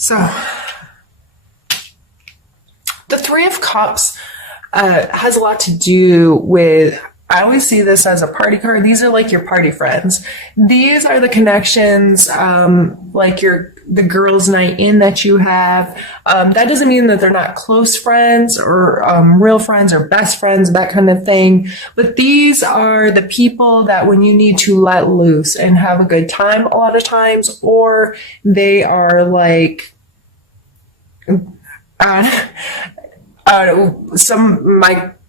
So, the Three of Cups has a lot to do with, I always see this as a party card. These are like your party friends. These are the connections, like the girls' night in that you have. That doesn't mean that they're not close friends or real friends or best friends, that kind of thing. But these are the people that when you need to let loose and have a good time a lot of times, or they are like,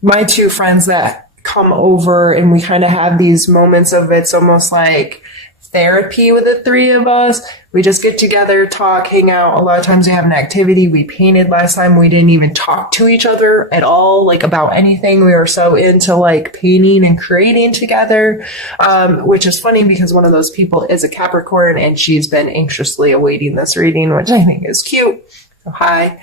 my two friends that come over and we kind of have these moments of, it's almost like therapy with the three of us. We just get together, talk, hang out. A lot of times we have an activity. We painted last time. We didn't even talk to each other at all, like about anything. We were so into like painting and creating together, which is funny because one of those people is a Capricorn and she's been anxiously awaiting this reading, which I think is cute. So hi.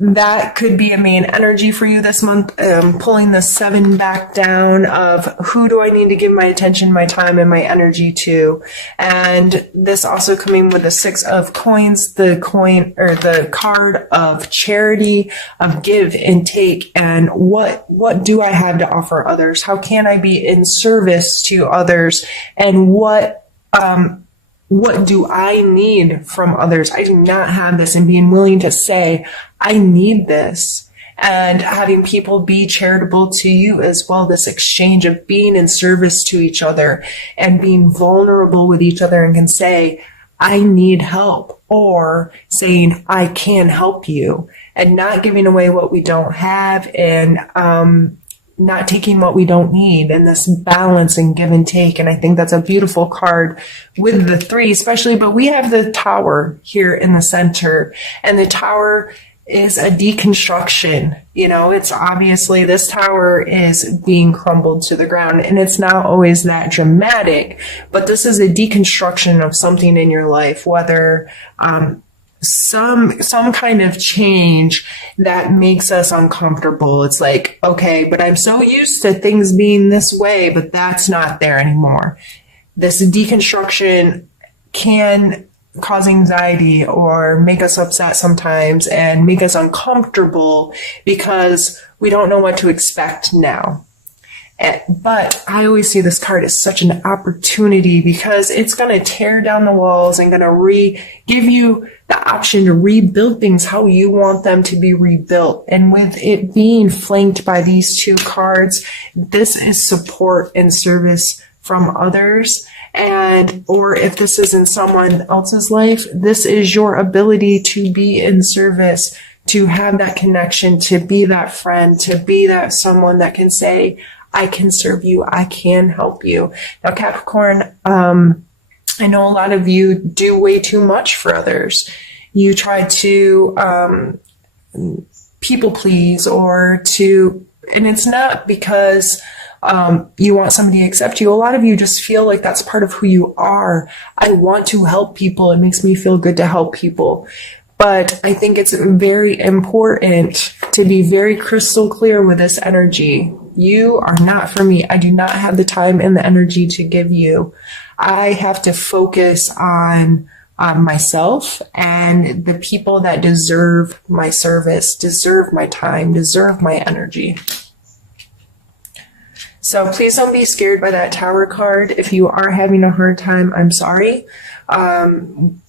That could be a main energy for you this month, pulling the 7 back down of who do I need to give my attention, my time, and my energy to. And this also coming with the 6 of coins, the card of charity, of give and take, and what do I have to offer others? How can I be in service to others? And what do I need from others? I do not have this, and being willing to say, I need this, and having people be charitable to you as well. This exchange of being in service to each other and being vulnerable with each other and can say, I need help, or saying, I can help you, and not giving away what we don't have, and, not taking what we don't need, and this balance and give and take. And I think that's a beautiful card with the 3 especially, but we have the Tower here in the center, and the Tower is a deconstruction. You know, it's obviously this tower is being crumbled to the ground, and it's not always that dramatic, but this is a deconstruction of something in your life, whether, some kind of change that makes us uncomfortable. It's like, okay, but I'm so used to things being this way, but that's not there anymore. This deconstruction can cause anxiety or make us upset sometimes and make us uncomfortable because we don't know what to expect now. But I always see this card as such an opportunity because it's going to tear down the walls and going to give you the option to rebuild things how you want them to be rebuilt. And with it being flanked by these 2 cards, this is support and service from others. And, or if this is in someone else's life, this is your ability to be in service, to have that connection, to be that friend, to be that someone that can say, I can serve you, I can help you. Now, Capricorn, I know a lot of you do way too much for others. You try to people please, and it's not because you want somebody to accept you. A lot of you just feel like that's part of who you are. I want to help people. It makes me feel good to help people. But I think it's very important to be very crystal clear with this energy. You are not for me. I do not have the time and the energy to give you. I have to focus on myself and the people that deserve my service, deserve my time, deserve my energy. So please don't be scared by that Tower card. If you are having a hard time, I'm sorry. And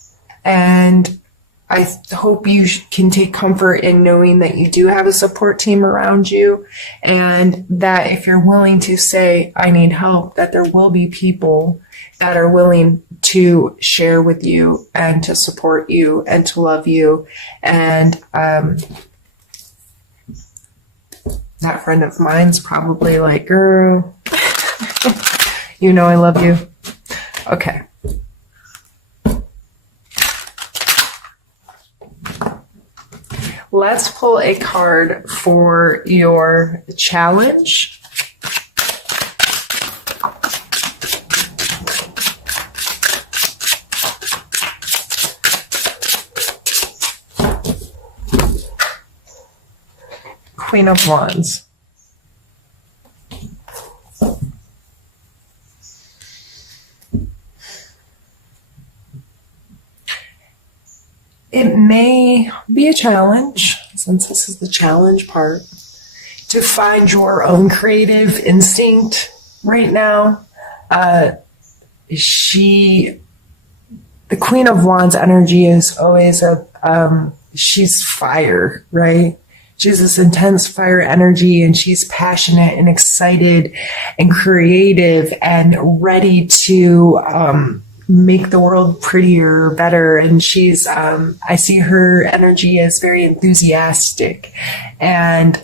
I hope you can take comfort in knowing that you do have a support team around you, and that if you're willing to say, I need help, that there will be people that are willing to share with you and to support you and to love you. And that friend of mine's probably like, girl, you know I love you. Okay. Let's pull a card for your challenge. Queen of Wands. may be a challenge, since this is the challenge part, to find your own creative instinct right now. The Queen of Wands energy is always she's fire, right? She's this intense fire energy, and she's passionate and excited and creative and ready to make the world prettier, better. And she's, I see her energy as very enthusiastic and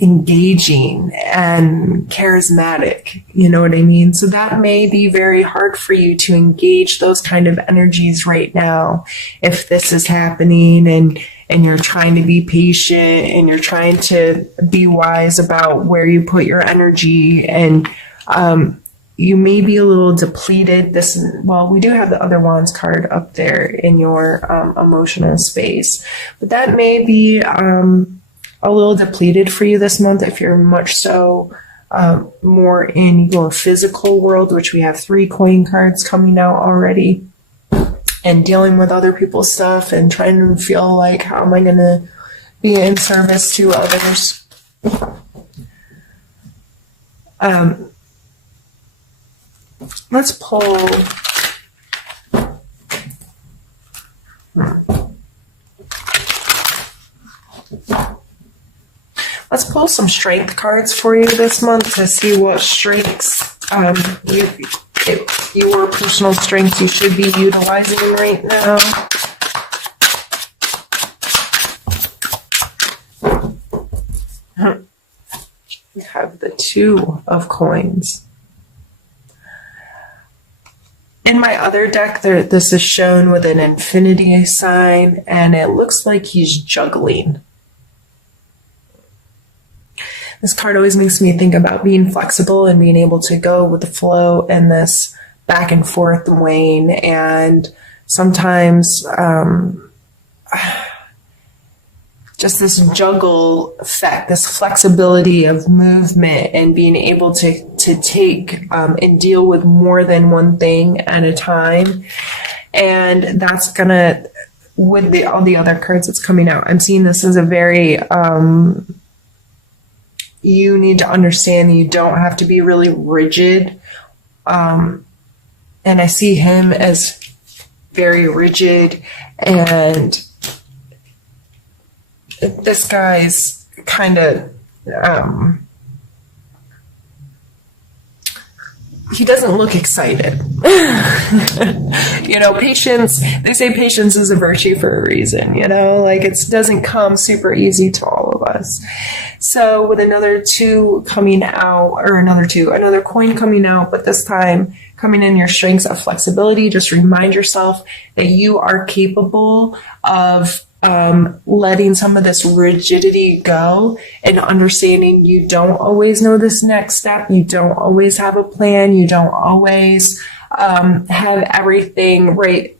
engaging and charismatic. You know what I mean? So that may be very hard for you to engage those kind of energies right now if this is happening, and you're trying to be patient and you're trying to be wise about where you put your energy, and you may be a little depleted. We do have the other Wands card up there in your emotional space, but that may be a little depleted for you this month if you're much so more in your physical world, which we have 3 coin cards coming out already, and dealing with other people's stuff and trying to feel like, how am I going to be in service to others? Let's pull. Let's pull some strength cards for you this month to see what strengths, your personal strengths you should be utilizing right now. We have the 2 of coins. In my other deck, this is shown with an infinity sign, and it looks like he's juggling. This card always makes me think about being flexible and being able to go with the flow and this back and forth wane. And sometimes just this juggle effect, this flexibility of movement and being able to take and deal with more than one thing at a time. And that's gonna, with all the other cards that's coming out, I'm seeing this as a very you need to understand that you don't have to be really rigid. And I see him as very rigid, and this guy's kind of, he doesn't look excited. Patience, they say patience is a virtue for a reason, like it doesn't come super easy to all of us. So with another 2 coming out, or another coin coming out, but this time coming in your strengths of flexibility, just remind yourself that you are capable of letting some of this rigidity go and understanding you don't always know this next step. You don't always have a plan. You don't always have everything right.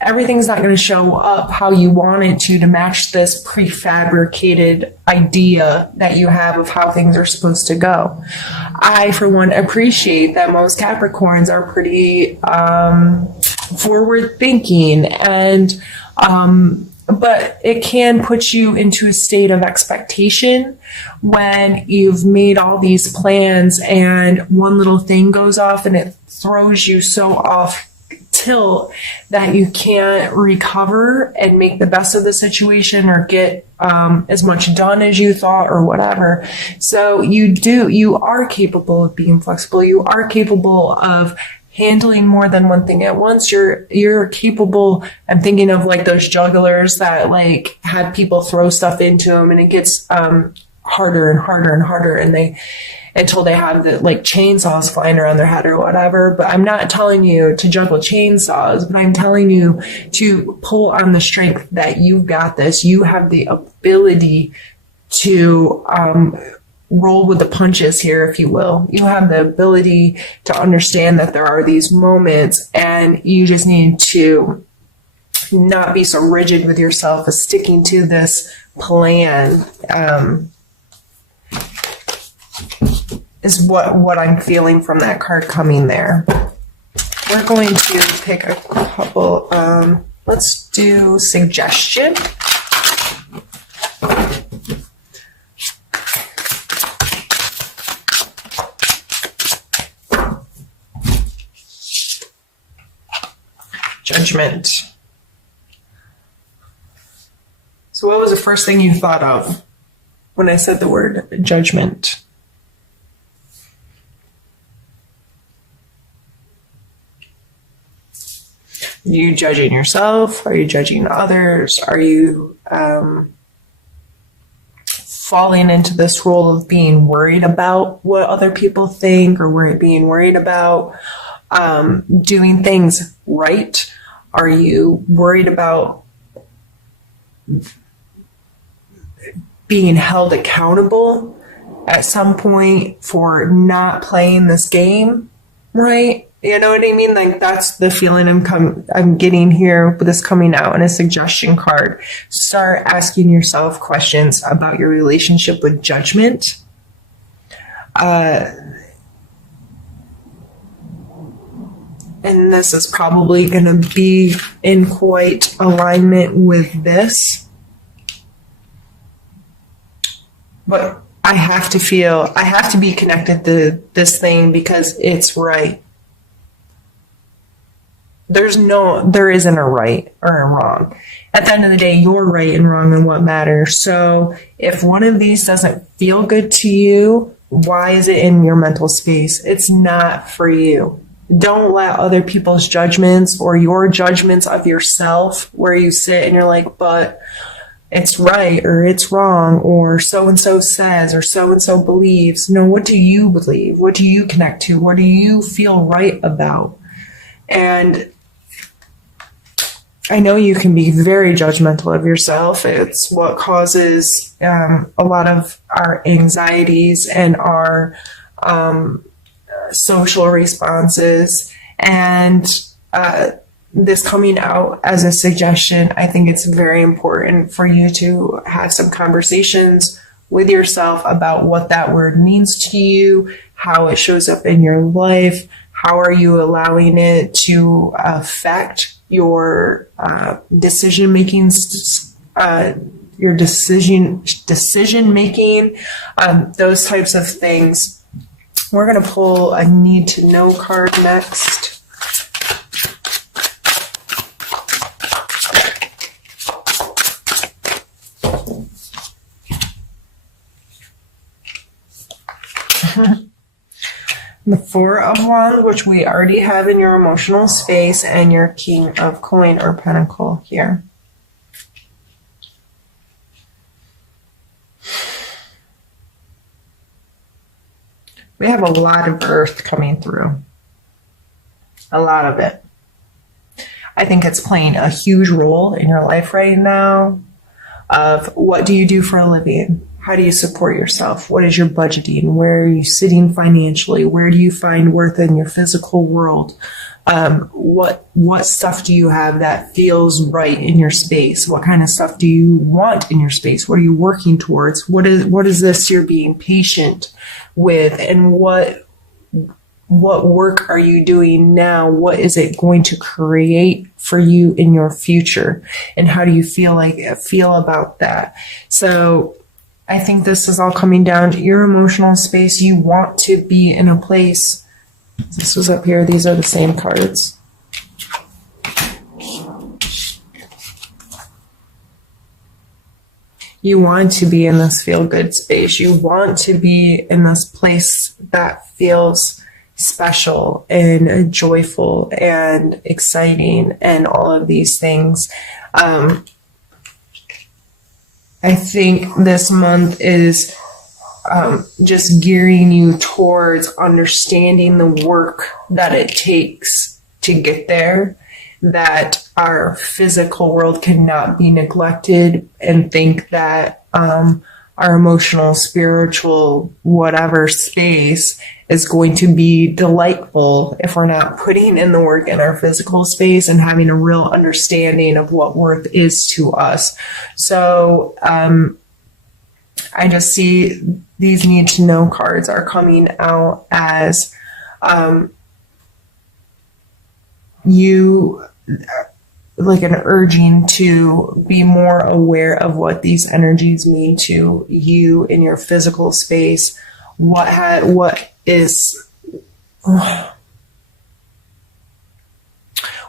Everything's not going to show up how you want it to match this prefabricated idea that you have of how things are supposed to go. I, for one, appreciate that most Capricorns are pretty forward thinking, and but it can put you into a state of expectation when you've made all these plans and one little thing goes off and it throws you so off tilt that you can't recover and make the best of the situation or get as much done as you thought or whatever. So you are capable of being flexible. You are capable of handling more than one thing at once. You're capable. I'm thinking of like those jugglers that like had people throw stuff into them, and it gets harder and harder and harder, and until they have the like chainsaws flying around their head or whatever. But I'm not telling you to juggle chainsaws, but I'm telling you to pull on the strength that you've got this. You have the ability to roll with the punches here, if you will. You have the ability to understand that there are these moments, and you just need to not be so rigid with yourself as sticking to this plan. Is what I'm feeling from that card coming there. We're going to pick a couple. Let's do suggestion. Judgment. So what was the first thing you thought of when I said the word judgment? Are you judging yourself? Are you judging others? Are you falling into this role of being worried about what other people think, or being worried about doing things right? Are you worried about being held accountable at some point for not playing this game right? You know what I mean? Like, that's the feeling I'm getting here with this coming out in a suggestion card. Start asking yourself questions about your relationship with judgment. And this is probably going to be in quite alignment with this. But I have to be connected to this thing because it's right. There isn't a right or a wrong. At the end of the day, you're right and wrong in what matters. So if one of these doesn't feel good to you, why is it in your mental space? It's not for you. Don't let other people's judgments or your judgments of yourself where you sit and you're like, but it's right or it's wrong, or so-and-so says or so-and-so believes. No, what do you believe? What do you connect to? What do you feel right about? And I know you can be very judgmental of yourself. It's what causes a lot of our anxieties and our social responses. And this coming out as a suggestion, I think it's very important for you to have some conversations with yourself about what that word means to you, how it shows up in your life, how are you allowing it to affect your decision making, your decision making, those types of things. We're going to pull a need to know card next. The Four of Wands, which we already have in your emotional space, and your King of Coin or Pentacle here. We have a lot of Earth coming through. A lot of it. I think it's playing a huge role in your life right now of what do you do for a living? How do you support yourself? What is your budgeting? Where are you sitting financially? Where do you find worth in your physical world? What stuff do you have that feels right in your space? What kind of stuff do you want in your space? What are you working towards? What is this you're being patient with? And what work are you doing now? What is it going to create for you in your future? And how do you feel about that? So I think this is all coming down to your emotional space. You want to be in a place. This was up here. These are the same cards. You want to be in this feel-good space. You want to be in this place that feels special and joyful and exciting and all of these things. I think this month is just gearing you towards understanding the work that it takes to get there, that our physical world cannot be neglected, and think that our emotional, spiritual, whatever space is going to be delightful if we're not putting in the work in our physical space and having a real understanding of what worth is to us. So I just see these need to know cards are coming out as you, like an urging to be more aware of what these energies mean to you in your physical space. What is,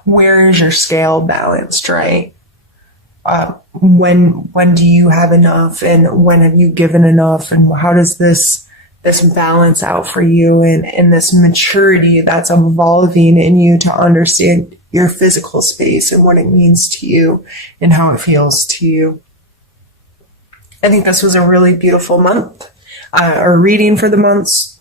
where is your scale balanced, right? When do you have enough, and when have you given enough, and how does this balance out for you, and this maturity that's evolving in you to understand your physical space and what it means to you and how it feels to you. I think this was a really beautiful month, or reading for the months.